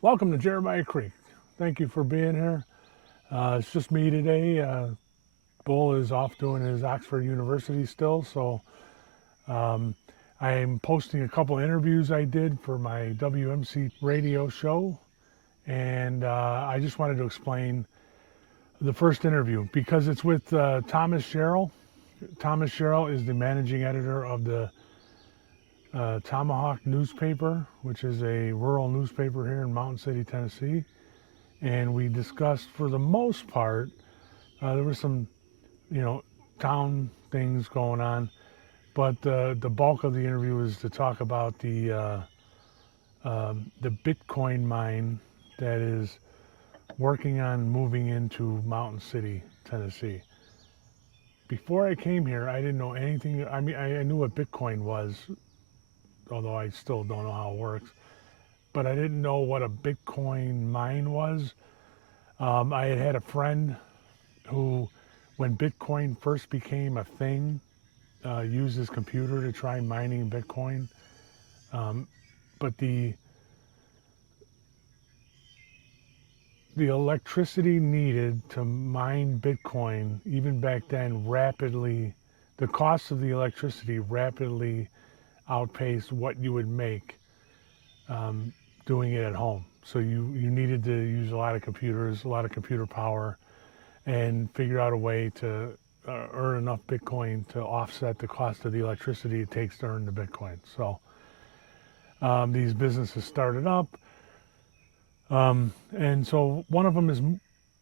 Welcome to Jeremiah Creek. Thank you for being here. It's just me today. Bull is off doing his Oxford University still, so I am posting a couple interviews I did for my WMC radio show, and I just wanted to explain the first interview because it's with Thomas Sherrill. Thomas Sherrill is the managing editor of the Tomahawk newspaper, which is a rural newspaper here in Mountain City, Tennessee. And we discussed, for the most part, there was some, town things going on, but the bulk of the interview was to talk about the Bitcoin mine that is working on moving into Mountain City, Tennessee. Before I came here, I didn't know anything. I mean, I knew what Bitcoin was, although I still don't know how it works, but I didn't know what a Bitcoin mine was. I had a friend who, when Bitcoin first became a thing, used his computer to try mining Bitcoin. But the electricity needed to mine Bitcoin, even back then, the cost of the electricity rapidly outpaced what you would make doing it at home. So you needed to use a lot of computers, a lot of computer power, and figure out a way to earn enough Bitcoin to offset the cost of the electricity it takes to earn the Bitcoin. So these businesses started up. And so one of them is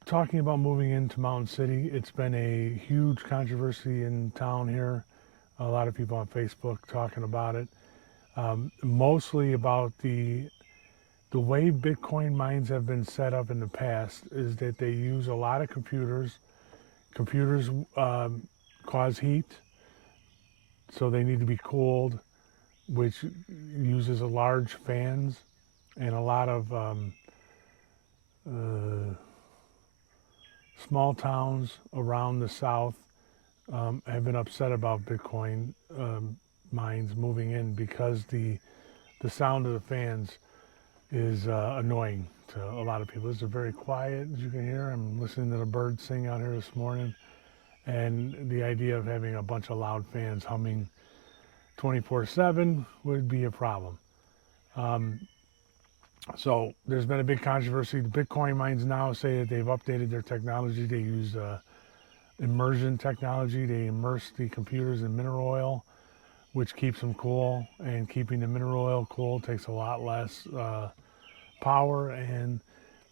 talking about moving into Mountain City. It's been a huge controversy in town here. A lot of people on Facebook talking about it. Mostly about the way Bitcoin mines have been set up in the past is that they use a lot of computers. Computers cause heat, so they need to be cooled, which uses a large fans, and a lot of small towns around the South have been upset about Bitcoin mines moving in because the sound of the fans is annoying to a lot of people. It's very quiet, as you can hear. I'm listening to the birds sing out here this morning, and the idea of having a bunch of loud fans humming 24/7 would be a problem. So there's been a big controversy. The Bitcoin mines now say that they've updated their technology. They use immersion technology. They immerse the computers in mineral oil, which keeps them cool, and keeping the mineral oil cool takes a lot less power, and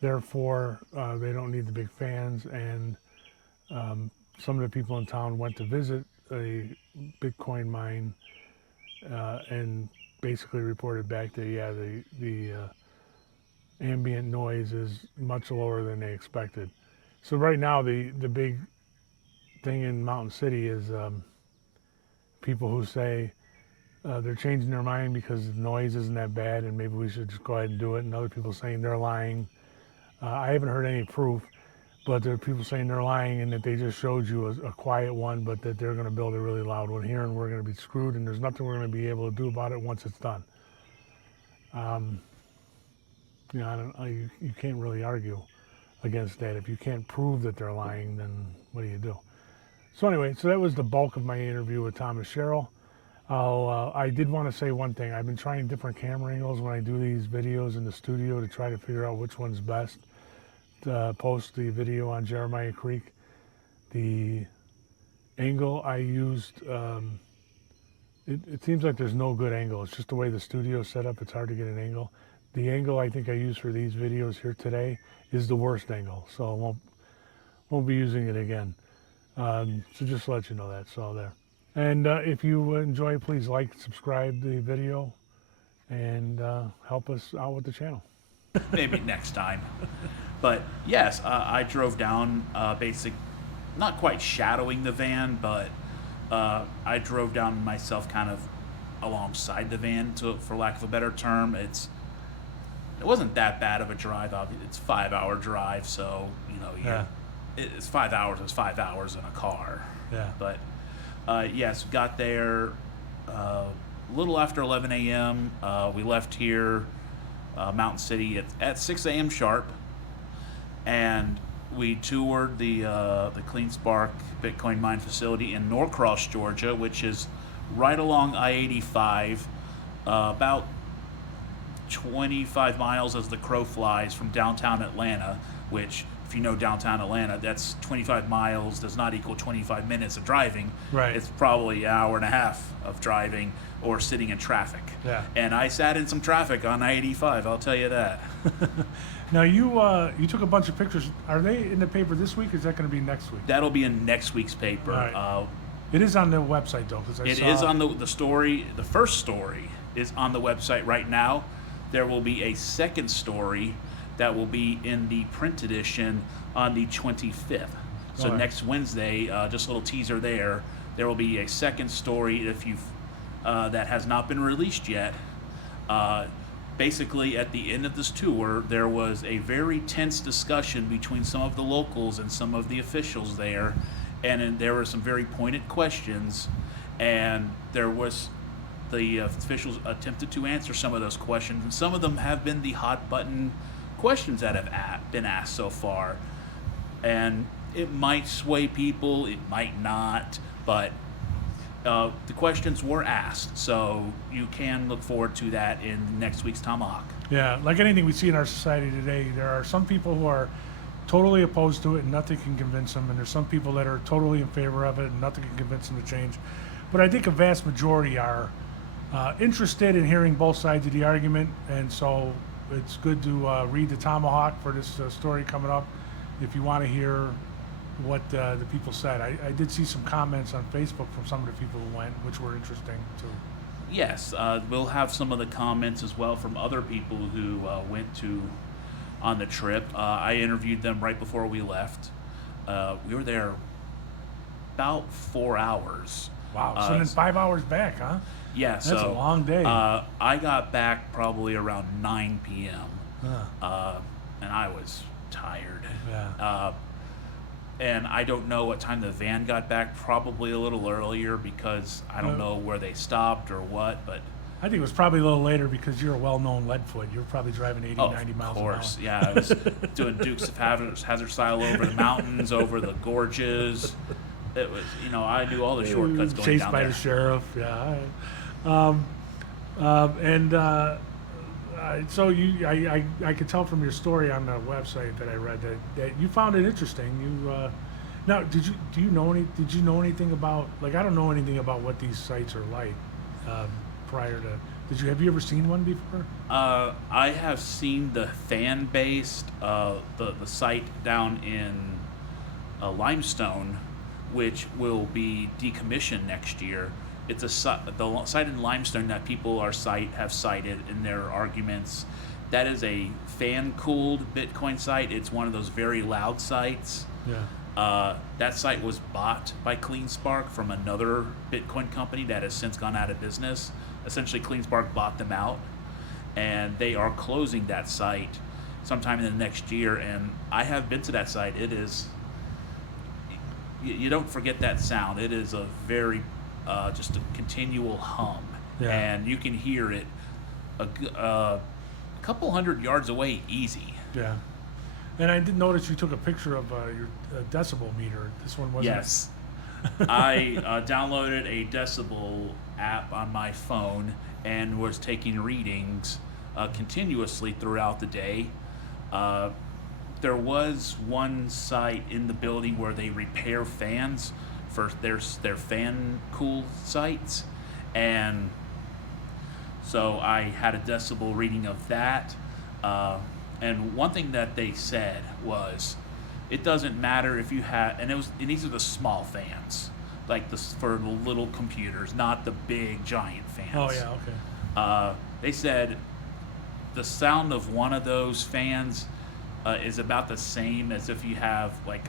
therefore they don't need the big fans. And some of the people in town went to visit a Bitcoin mine and basically reported back that the ambient noise is much lower than they expected. So right now the big thing in Mountain City is people who say they're changing their mind because the noise isn't that bad and maybe we should just go ahead and do it, and other people saying they're lying. I haven't heard any proof, but there are people saying they're lying and that they just showed you a quiet one, but that they're going to build a really loud one here and we're going to be screwed, and there's nothing we're going to be able to do about it once it's done. You can't really argue against that. If you can't prove that they're lying, then what do you do? So anyway, so that was the bulk of my interview with Thomas Sherrill. I did want to say one thing. I've been trying different camera angles when I do these videos in the studio to try to figure out which one's best to post the video on Jeremiah Creek. The angle I used, it seems like there's no good angle. It's just the way the studio's set up. It's hard to get an angle. The angle I think I used for these videos here today is the worst angle, so I won't be using it again. So just to let you know that. So there. And if you enjoy, please like, subscribe the video, and help us out with the channel. Maybe next time. But yes, I drove down, not quite shadowing the van, but I drove down myself kind of alongside the van, for lack of a better term. It wasn't that bad of a drive. It's a 5-hour drive, so it's 5 hours. It's 5 hours in a car. Yeah. But yes, got there little after 11 a.m. We left here, Mountain City, at 6 a.m. sharp, and we toured the Cleanspark Bitcoin mine facility in Norcross, Georgia, which is right along I-85, about 25 miles as the crow flies from downtown Atlanta, which, if you know downtown Atlanta, that's 25 miles does not equal 25 minutes of driving. Right. It's probably an hour and a half of driving or sitting in traffic. Yeah. And I sat in some traffic on I-85, I'll tell you that. Now you took a bunch of pictures. Are they in the paper this week, or is that going to be next week? That'll be in next week's paper. Right. It is on the website, though, because It is on the story. The first story is on the website right now. There will be a second story that will be in the print edition on the 25th. So Okay. next Wednesday, just a little teaser there. There will be a second story if you've that has not been released yet. Basically, at the end of this tour, there was a very tense discussion between some of the locals and some of the officials there, and there were some very pointed questions, and there was the officials attempted to answer some of those questions, and some of them have been the hot button questions that have been asked so far, and it might sway people, it might not, but the questions were asked, so you can look forward to that in next week's Tomahawk. Yeah, like anything we see in our society today, there are some people who are totally opposed to it and nothing can convince them, and there's some people that are totally in favor of it and nothing can convince them to change. But I think a vast majority are interested in hearing both sides of the argument, and so it's good to read the Tomahawk for this story coming up if you want to hear what the people said. I did see some comments on Facebook from some of the people who went, which were interesting too. Yes, we'll have some of the comments as well from other people who went on the trip. I interviewed them right before we left. We were there about 4 hours. Wow, so then 5 hours back, huh? Yeah, That's so a long day. I got back probably around 9 p.m. Huh. And I was tired. Yeah. And I don't know what time the van got back, probably a little earlier because I don't know where they stopped or what, but... I think it was probably a little later because you're a well-known leadfoot. You were probably driving 80, 90 miles Of course, an hour. yeah. I was doing Dukes of Hazzard style over the mountains, over the gorges. It was, I knew all the shortcuts going Chased down by there. the sheriff, yeah. So I could tell from your story on the website that I read that you found it interesting. Now did you know anything about, like, I don't know anything about what these sites are like prior to, have you ever seen one before? I have seen the fan-based, the site down in Limestone, which will be decommissioned next year. It's the site in Limestone that people have cited in their arguments. That is a fan-cooled Bitcoin site. It's one of those very loud sites. Yeah. That site was bought by Cleanspark from another Bitcoin company that has since gone out of business. Essentially, Cleanspark bought them out, and they are closing that site sometime in the next year. And I have been to that site. It is, you don't forget that sound. It is a very, just a continual hum. Yeah. And you can hear it a couple hundred yards away easy. Yeah. And I did notice you took a picture of your decibel meter. This one wasn't. Yes. I downloaded a decibel app on my phone and was taking readings continuously throughout the day. There was one site in the building where they repair fans for their fan cool sites, and so I had a decibel reading of that. And one thing that they said was, it doesn't matter if you have, and these are the small fans, like for the little computers, not the big giant fans. Oh yeah, okay. They said the sound of one of those fans is about the same as if you have like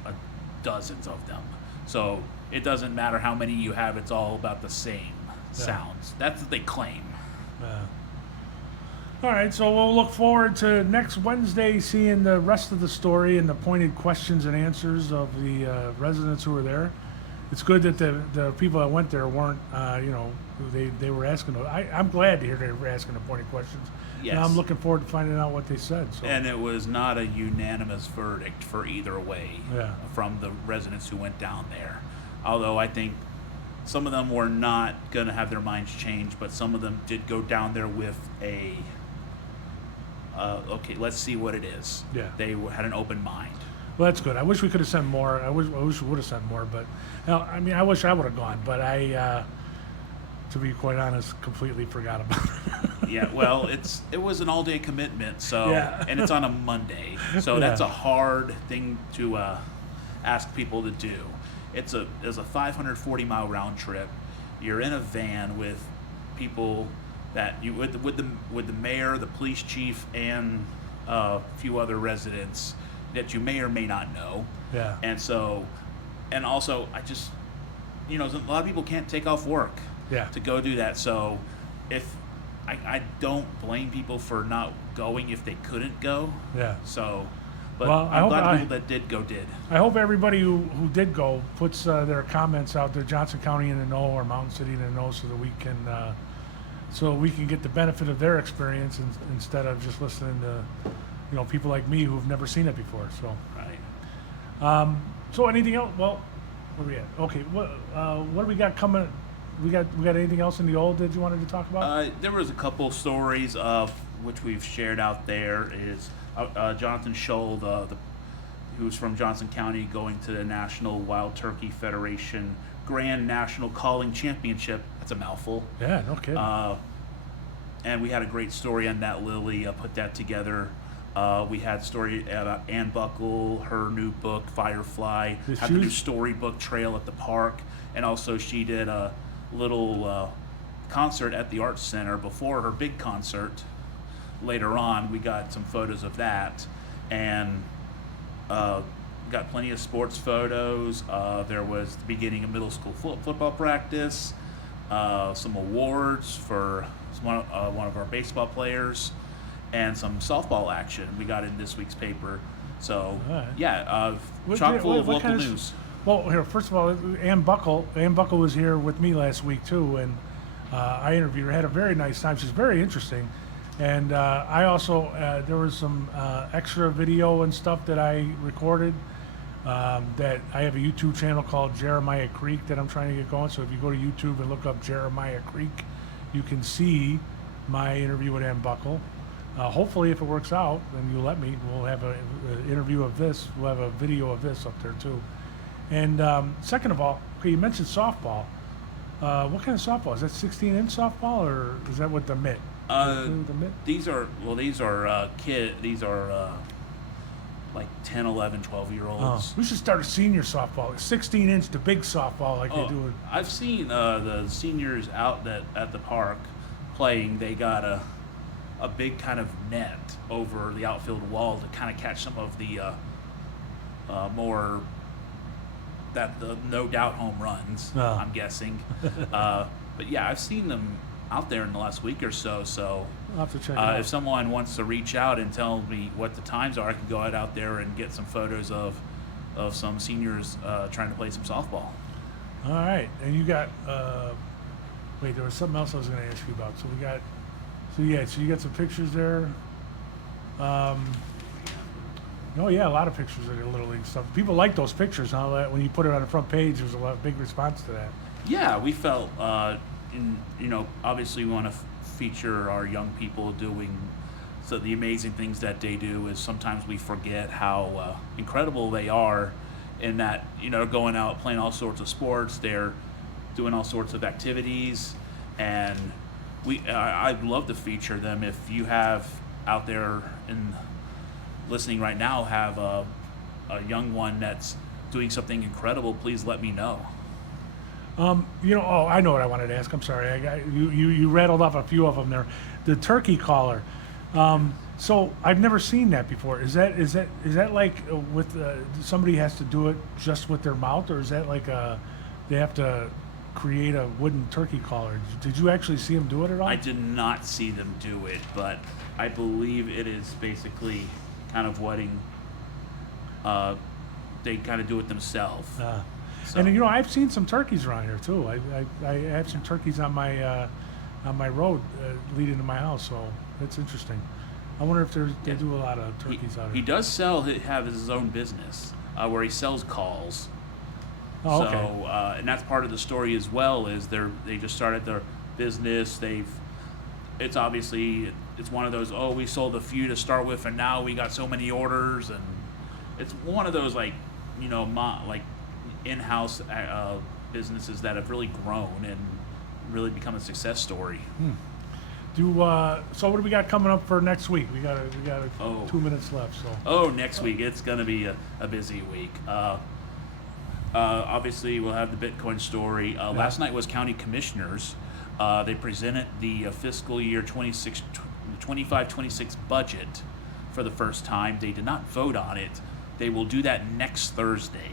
dozens of them. So it doesn't matter how many you have; it's all about the same sounds. That's what they claim. All right, so we'll look forward to next Wednesday seeing the rest of the story and the pointed questions and answers of the residents who were there. it's good that the people that went there weren't, they were asking. I'm glad to hear they were asking the pointed questions. Yes. And I'm looking forward to finding out what they said. So. And it was not a unanimous verdict for either way Yeah. from the residents who went down there. Although I think some of them were not going to have their minds changed, but some of them did go down there with a, okay, let's see what it is. Yeah. They had an open mind. Well, that's good. I wish we could have sent more. I wish we would have sent more, but I mean, I wish I would have gone. But I, to be quite honest, completely forgot about it. Yeah, well, it was an all-day commitment, so Yeah. and it's on a Monday, so that's Yeah. a hard thing to ask people to do. It's a 540-mile round trip. You're in a van with people that you with the mayor, the police chief, and a few other residents that you may or may not know. Yeah. And also, I just, a lot of people can't take off work Yeah. to go do that. So if I don't blame people for not going if they couldn't go. Yeah. So, but Well, I'm glad the people that did go did. I hope everybody who did go puts their comments out there, Johnson County in the know or Mountain City in the know, so that we can get the benefit of their experience instead of just listening to, people like me who've never seen it before. So, Right. so anything else? Well, where are we at? Okay, what do we got coming? We got anything else in the old that you wanted to talk about? There was a couple stories of which we've shared out there. Is Jonathan Scholl, who's from Johnson County, going to the National Wild Turkey Federation Grand National Calling Championship. That's a mouthful. Yeah, no kidding. And we had a great story on that. Lily put that together. We had a story about Ann Buckle, her new book, Firefly, had the new storybook trail at the park, and also she did a little concert at the Arts Center before her big concert. Later on, we got some photos of that, and got plenty of sports photos. There was the beginning of middle school football practice, some awards for one of our baseball players, and some softball action we got in this week's paper. So, All right. yeah, chock full of local news. Well, here, first of all, Ann Buckle was here with me last week too, and I interviewed her. Had a very nice time. She's very interesting, and I also there was some extra video and stuff that I recorded. That I have a YouTube channel called Jeremiah Creek that I'm trying to get going. So if you go to YouTube and look up Jeremiah Creek, you can see my interview with Ann Buckle. Hopefully, if it works out, then you'll let me. We'll have an interview of this. We'll have a video of this up there too. And second of all, okay, you mentioned softball. What kind of softball? Is that 16-inch softball, or is that with the mitt? The mitt? These are like 10, 11, 12-year-olds. We should start a senior softball. 16-inch, the big softball like they do. I've seen the seniors out at the park playing. They got a big kind of net over the outfield wall to kind of catch some of the more the no doubt home runs. Oh. I'm guessing, but yeah, I've seen them out there in the last week or so. So I'll have to check it out. if someone wants to reach out and tell me what the times are, I can go out there and get some photos of some seniors trying to play some softball. All right, and you got. Wait, there was something else I was going to ask you about. So we got. So you got some pictures there. Oh yeah, a lot of pictures of your Little League stuff. People like those pictures, huh? That when you put it on the front page, there's a big response to that. Yeah, we felt, obviously we want to feature our young people doing the amazing things that they do. Is sometimes we forget how incredible they are in that, going out playing all sorts of sports. They're doing all sorts of activities, and I'd love to feature them. If you have out there listening right now have a young one that's doing something incredible, please let me know. I know what I wanted to ask. I'm sorry. You rattled off a few of them there. The turkey caller. So I've never seen that before. Is that like with somebody has to do it just with their mouth, or is that like they have to create a wooden turkey caller? Did you actually see them do it at all? I did not see them do it, but I believe it is basically kind of wedding. They kind of do it themselves. So, And I've seen some turkeys around here too. I have some turkeys on my road leading to my house, so it's interesting. I wonder if they do a lot of turkeys out he here. does have his own business where he sells calls. Oh, So, okay. and that's part of the story as well. Is they just started their business. It's obviously it's one of those. Oh, we sold a few to start with, and now we got so many orders, and it's one of those like like in-house businesses that have really grown and really become a success story. So what do we got coming up for next week? We got Oh. 2 minutes left. So Next week it's going to be a busy week. Obviously, we'll have the Bitcoin story. Last night was county commissioners. They presented the fiscal year 25-26 budget for the first time. They did not vote on it. They will do that next Thursday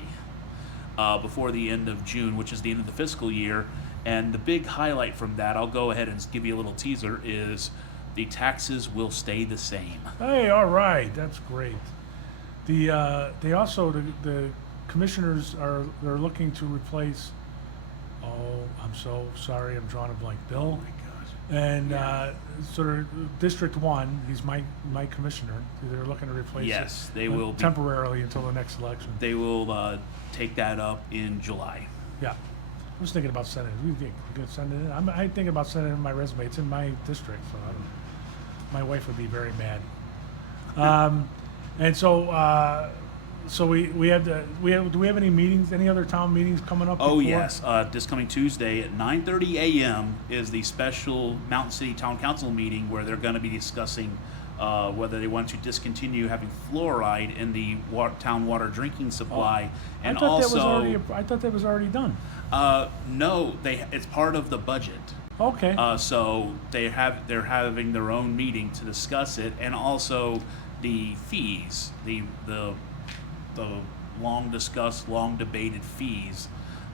before the end of June, which is the end of the fiscal year. And the big highlight from that, I'll go ahead and give you a little teaser, is the taxes will stay the same. hey, all right, that's great. They also the commissioners they're looking to replace. Oh, I'm so sorry, I'm drawing a blank. Bill. Oh my gosh. And sort of District 1, he's my commissioner. They're looking to replace Yes, it they will be. temporarily until the next election. They will take that up in July. Yeah. I was thinking about sending it. You think we could send it in? I'm thinking about sending in my resume. It's in my district, so my wife would be very mad. And so we have do we have any meetings, any other town meetings coming up? Oh before? yes, this coming Tuesday at 9:30 a.m. is the special Mountain City Town Council meeting where they're going to be discussing whether they want to discontinue having fluoride in the town water drinking supply, and I thought also that was already done. no, it's part of the budget. Okay. So they're having their own meeting to discuss it, and also the fees, the long discussed, long debated fees.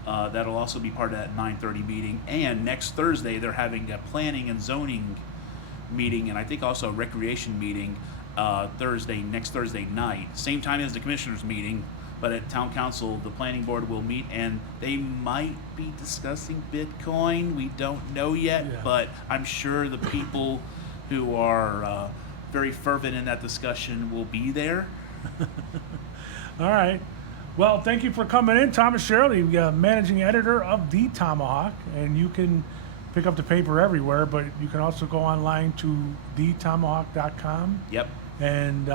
That'll also be part of that 9:30 meeting. And next Thursday they're having a planning and zoning meeting, and I think also a recreation meeting next Thursday night, same time as the commissioners meeting. But at town council, the planning board will meet, and they might be discussing Bitcoin. We don't know yet, Yeah. but I'm sure the people who are very fervent in that discussion will be there. All right. Well, thank you for coming in, Thomas Sherrill, the managing editor of The Tomahawk, and you can pick up the paper everywhere, but you can also go online to thetomahawk.com Yep. and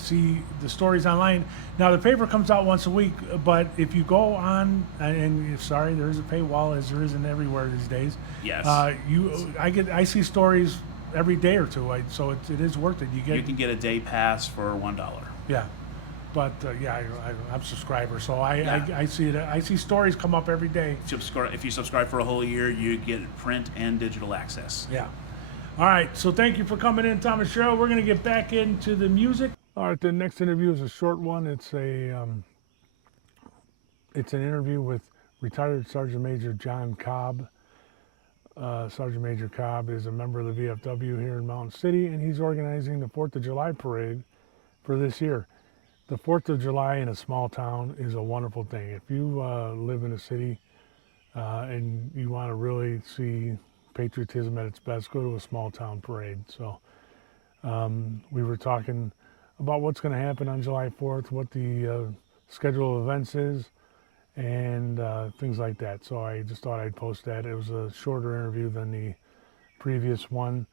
see the stories online. Now, the paper comes out once a week, but if you go on, and sorry, there is a paywall, as there isn't everywhere these days. Yes. I see stories every day or two, so it is worth it. You can get a day pass for $1. Yeah, but I'm a subscriber, so Yeah. I see it. I see stories come up every day. If you subscribe for a whole year, you get print and digital access. Yeah. All right. So thank you for coming in, Thomas Sherrill. We're gonna get back into the music. All right. The next interview is a short one. It's an interview with retired Sergeant Major John Cobb. Sergeant Major Cobb is a member of the VFW here in Mountain City, and he's organizing the 4th of July parade for this year. The 4th of July in a small town is a wonderful thing. If you live in a city and you want to really see patriotism at its best, go to a small town parade. So we were talking about what's going to happen on July 4th, what the schedule of events is, and things like that. So I just thought I'd post that. It was a shorter interview than the previous one,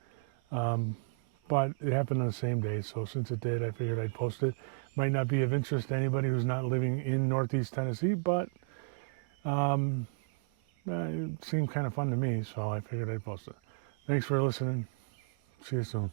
but it happened on the same day. So since it did, I figured I'd post it. Might not be of interest to anybody who's not living in Northeast Tennessee, but it seemed kind of fun to me, so I figured I'd post it. Thanks for listening. See you soon.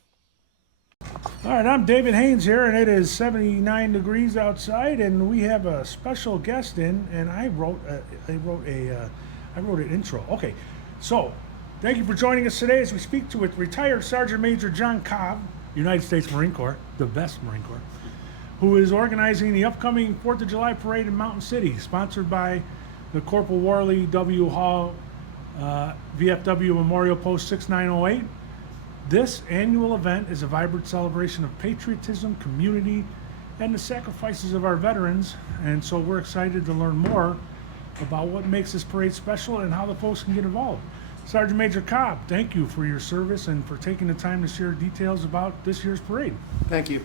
All right, I'm David Haynes here, and it is 79 degrees outside, and we have a special guest in, and I wrote an intro. Okay, so thank you for joining us today as we speak to with retired Sergeant Major John Cobb, United States Marine Corps, the best Marine Corps, who is organizing the upcoming 4th of July parade in Mountain City, sponsored by the Corporal Warley W. Hall VFW Memorial Post 6908. This annual event is a vibrant celebration of patriotism, community, and the sacrifices of our veterans. And so we're excited to learn more about what makes this parade special and how the folks can get involved. Sergeant Major Cobb, thank you for your service and for taking the time to share details about this year's parade. Thank you.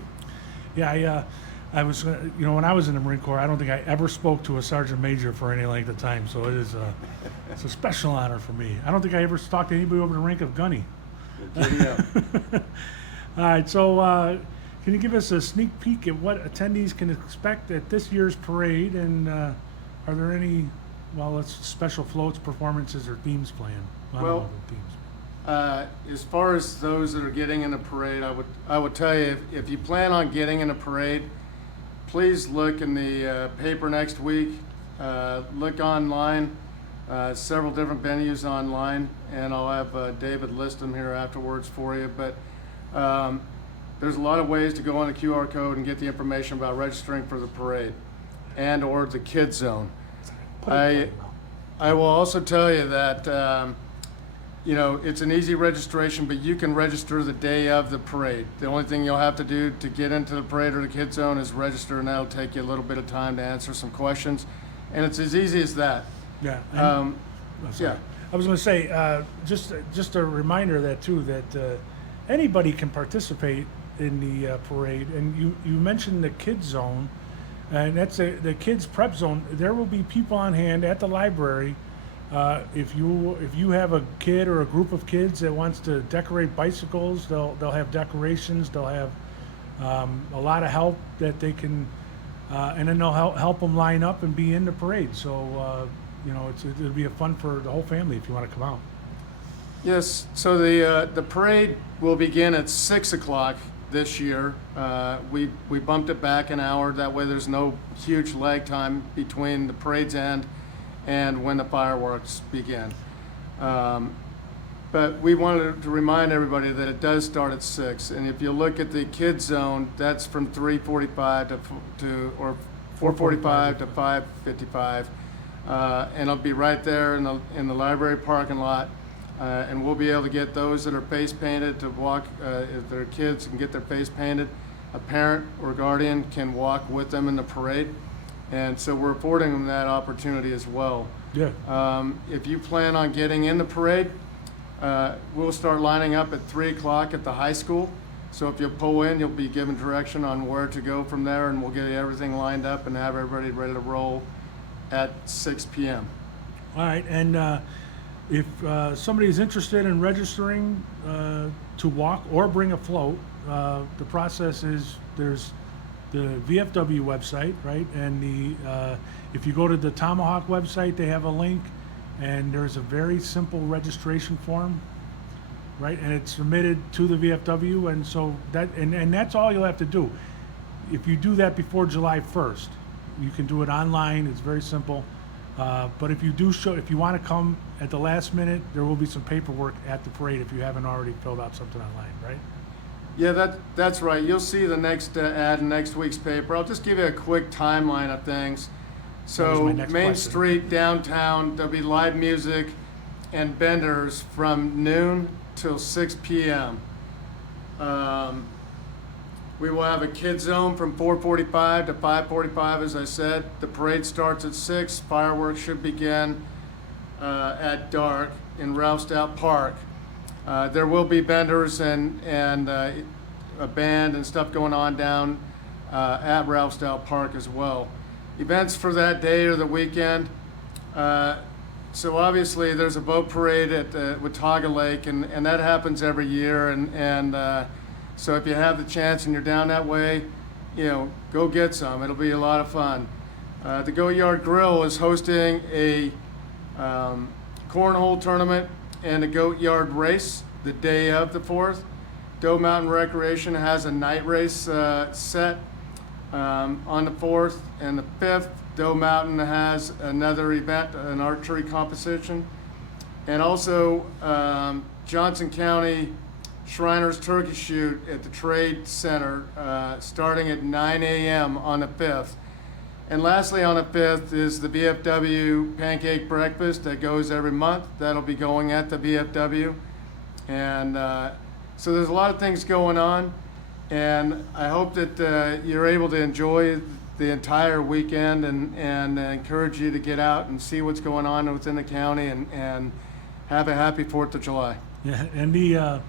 Yeah, I was, when I was in the Marine Corps, I don't think I ever spoke to a sergeant major for any length of time, so it's a special honor for me. I don't think I ever talked to anybody over the rank of gunny. Yeah. All right, so can you give us a sneak peek at what attendees can expect at this year's parade, and are there any, special floats, performances, or themes planned? I don't know Well, the themes. As far as those that are getting in the parade, I would tell you, if you plan on getting in a parade, please look in the paper next week. Look online, several different venues online, and I'll have David list them here afterwards for you. But there's a lot of ways to go on the QR code and get the information about registering for the parade and or the kids zone. I will also tell you that it's an easy registration, but you can register the day of the parade. The only thing you'll have to do to get into the parade or the kids zone is register, and that'll take you a little bit of time to answer some questions. And it's as easy as that. Yeah. Yeah. I was going to say, just a reminder that anybody can participate in the parade. And you mentioned the kids zone, and that's the kids prep zone. There will be people on hand at the library. If you have a kid or a group of kids that wants to decorate bicycles, they'll have decorations. They'll have a lot of help that they can, and then they'll help them line up and be in the parade. So it'll be a fun for the whole family if you want to come out. Yes, so the parade will begin at 6 o'clock this year. We bumped it back an hour. That way there's no huge lag time between the parade's end and when the fireworks begin. But we wanted to remind everybody that it does start at 6. And if you look at the kids zone, that's from 3:45 or 4:45 to 5:55. And it'll be right there in the library parking lot. And we'll be able to get those that are face painted to walk, if their kids can get their face painted. A parent or guardian can walk with them in the parade. And so we're affording them that opportunity as well. Yeah. If you plan on getting in the parade, we'll start lining up at 3 o'clock at the high school. So if you pull in, you'll be given direction on where to go from there, and we'll get everything lined up and have everybody ready to roll at 6 p.m. All right, and if somebody is interested in registering to walk or bring a float, the process is there's the VFW website, right? And if you go to the Tomahawk website, they have a link, and there's a very simple registration form, right? And it's submitted to the VFW, and so and that's all you'll have to do. If you do that before July 1st, you can do it online. It's very simple. But if you want to come at the last minute, there will be some paperwork at the parade if you haven't already filled out something online, right? Yeah, that's right. You'll see the next ad in next week's paper. I'll just give you a quick timeline of things. So Main question. Street, downtown, there'll be live music and vendors from noon till 6 p.m. We will have a kids zone from 4:45 to 5:45, as I said. The parade starts at 6. Fireworks should begin at dark in Ralph Stout Park. There will be vendors and a band and stuff going on down at Ralph Stout Park as well. Events for that day or the weekend. So obviously there's a boat parade at Watauga Lake, and that happens every year. So if you have the chance and you're down that way, go get some. It'll be a lot of fun. The Go Yard Grill is hosting a cornhole tournament and a goat yard race the day of the 4th. Doe Mountain Recreation has a night race set on the 4th and the 5th. Doe Mountain has another event, an archery competition. And also Johnson County Shriners Turkey Shoot at the Trade Center starting at 9 a.m. on the 5th. And lastly, on the 5th is the VFW Pancake Breakfast that goes every month. That'll be going at the VFW. And so there's a lot of things going on. And I hope that you're able to enjoy the entire weekend, and encourage you to get out and see what's going on within the county, and have a happy 4th of July. Yeah, and the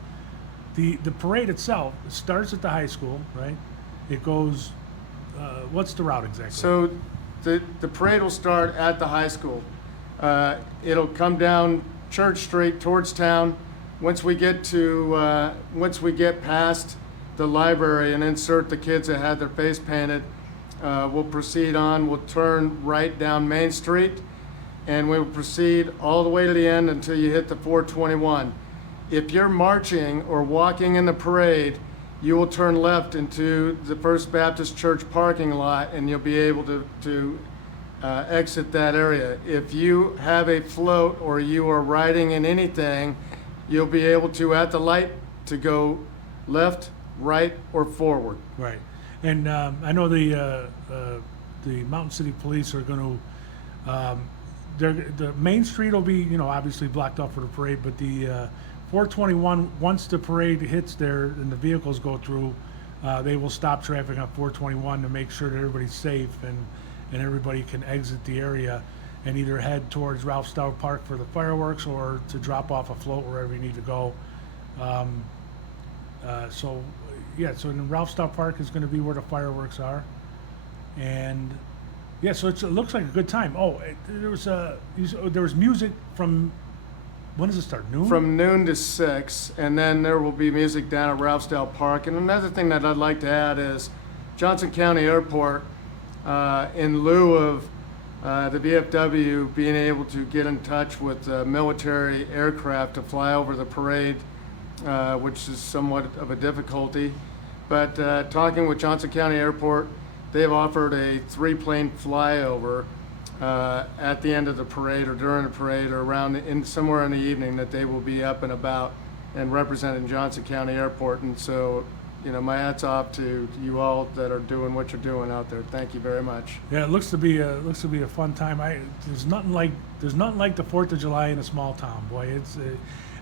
parade itself starts at the high school, right? It goes. What's the route exactly? So the parade will start at the high school. It'll come down Church Street towards town. Once we get past the library and insert the kids that had their face painted, we'll proceed on. We'll turn right down Main Street, and we'll proceed all the way to the end until you hit the 421. If you're marching or walking in the parade, you will turn left into the First Baptist Church parking lot, and you'll be able to exit that area. If you have a float or you are riding in anything, you'll be able to, at the light, to go left, right, or forward. Right, and I know the Mountain City Police are going to. The Main Street will be, obviously blocked off for the parade, but the 421, once the parade hits there and the vehicles go through, they will stop traffic on 421 to make sure that everybody's safe and everybody can exit the area and either head towards Ralph Stout Park for the fireworks or to drop off a float wherever you need to go. So in Ralph Stout Park is going to be where the fireworks are. And yeah, so it looks like a good time. Oh, there was music from, when does it start? Noon? From noon to 6, and then there will be music down at Ralph Stout Park. And another thing that I'd like to add is Johnson County Airport, in lieu of the VFW being able to get in touch with military aircraft to fly over the parade, which is somewhat of a difficulty. But talking with Johnson County Airport, they've offered a 3-plane flyover at the end of the parade or during the parade or somewhere in the evening, that they will be up and about and representing Johnson County Airport. And so, my hats off to you all that are doing what you're doing out there. Thank you very much. Yeah, it looks to be a fun time. There's nothing like the 4th of July in a small town, boy. It's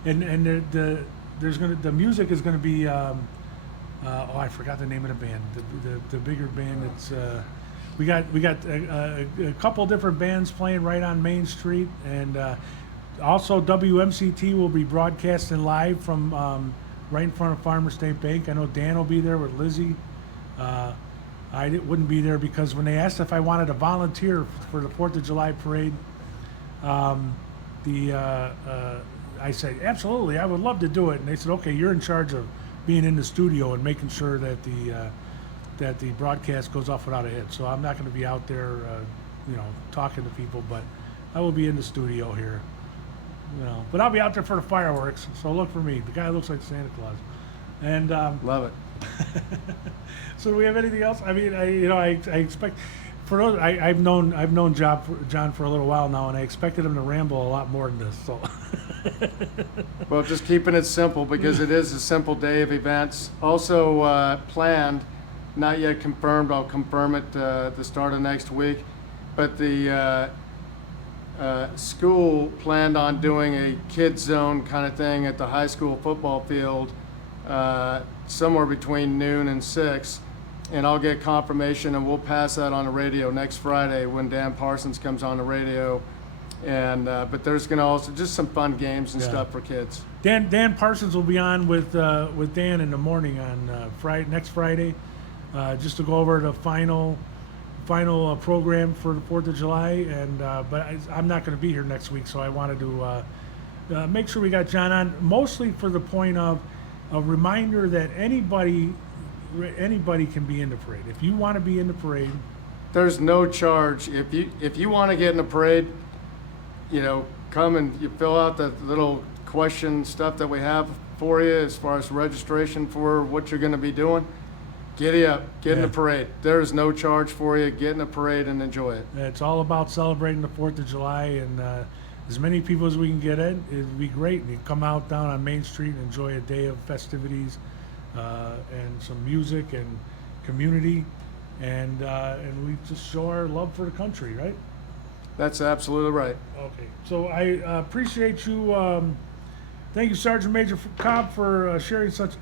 the music is gonna be I forgot the name of the band. The bigger band. It's we got a couple different bands playing right on Main Street, and also WMCT will be broadcasting live from right in front of Farmers State Bank. I know Dan will be there with Lizzie. I wouldn't be there because when they asked if I wanted to volunteer for the 4th of July parade, I said, absolutely, I would love to do it. And they said, okay, you're in charge of being in the studio and making sure that the broadcast goes off without a hitch. So I'm not going to be out there, talking to people, but I will be in the studio here. But I'll be out there for the fireworks. So look for me. The guy looks like Santa Claus. And Love it. so do we have anything else? I mean, I expect for those, I've known John for a little while now, and I expected him to ramble a lot more than this. So. Well, just keeping it simple, because it is a simple day of events. Also planned, not yet confirmed. I'll confirm it the start of next week. But the school planned on doing a kids zone kind of thing at the high school football field somewhere between noon and 6. And I'll get confirmation, and we'll pass that on the radio next Friday when Dan Parsons comes on the radio. And but there's going to also just some fun games and stuff for kids. Dan Parsons will be on with Dan in the morning on next Friday, just to go over the final program for the 4th of July. And but I'm not going to be here next week, so I wanted to make sure we got John on, mostly for the point of a reminder that anybody can be in the parade. If you want to be in the parade, there's no charge. If you want to get in the parade, come and you fill out the little question stuff that we have for you as far as registration for what you're going to be doing. Giddy up, get in the parade. There's no charge for you. Get in the parade and enjoy it. It's all about celebrating the 4th of July, and as many people as we can get in, it'd be great. You come out down on Main Street and enjoy a day of festivities and some music and community, and we just show our love for the country, right? That's absolutely right. Okay, so I appreciate you. Thank you, Sergeant Major Cobb, for sharing such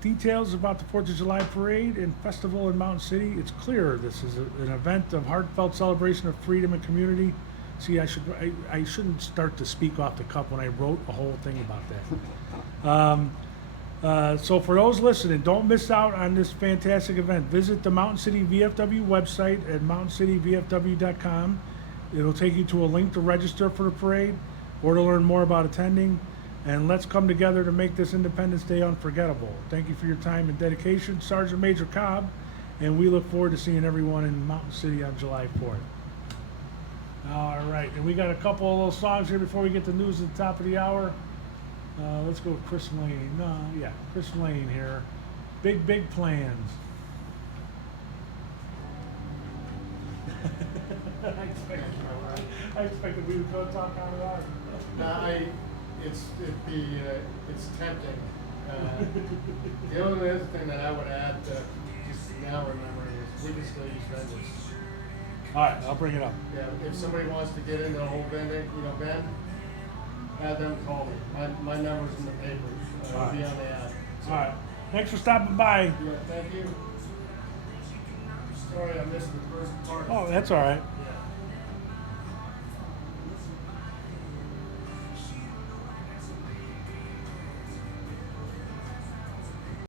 details about the 4th of July parade and festival in Mountain City, it's clear this is an event of heartfelt celebration of freedom and community. See, I shouldn't start to speak off the cuff when I wrote a whole thing about that. So for those listening, don't miss out on this fantastic event. Visit the Mountain City VFW website at mountaincityvfw.com. It'll take you to a link to register for the parade or to learn more about attending. And let's come together to make this Independence Day unforgettable. Thank you for your time and dedication, Sergeant Major Cobb, and we look forward to seeing everyone in Mountain City on July 4th. All right, and we got a couple of little songs here before we get the news at the top of the hour. Let's go with Chris Lane. Chris Lane here. Big, big plans. I expected we would go talk out loud. No, it's tempting. The only other thing that I would add, just now remembering, is we can still use vendors. All right, I'll bring it up. Yeah, if somebody wants to get into the whole vending, Ben, have them call me. My number's in the paper. It'll be on the ad. So, All right, thanks for stopping by. yeah, thank you. Sorry I missed the first part. Oh, that's all right.